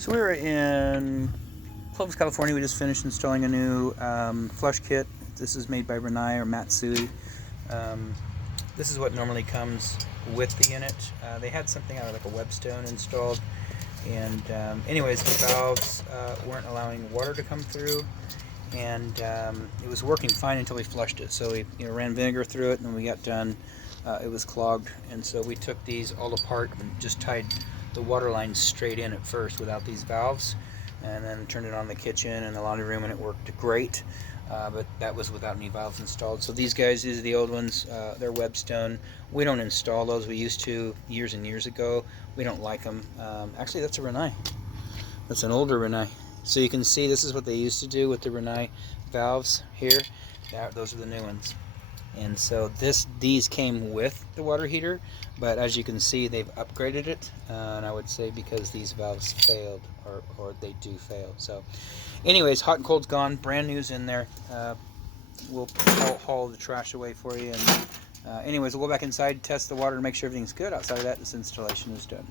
So we were in Clovis, California. We just finished installing a new flush kit. This is made by Rinnai or Matsui. This is what normally comes with the unit. They had something out of like a webstone installed, and anyways, the valves weren't allowing water to come through, and it was working fine until we flushed it. So we ran vinegar through it, and when we got done, it was clogged, and so we took these all apart and just tied the water line straight in at first without these valves, and then turned it on the kitchen and the laundry room, and it worked great. But that was without any valves installed. So these guys, these are the old ones. They're webstone. We don't install those. We used to years and years ago. We don't like them. Actually, that's a Rinnai. That's an older Rinnai. So you can see this is what they used to do with the Rinnai valves here. Those are the new ones. And so these came with the water heater, but as you can see, they've upgraded it, and I would say because these valves failed, or they do fail. So anyways, hot and cold's gone, brand new's in there. We'll haul the trash away for you, and anyways, we'll go back inside, test the water to make sure everything's good. Outside of that, this installation is done.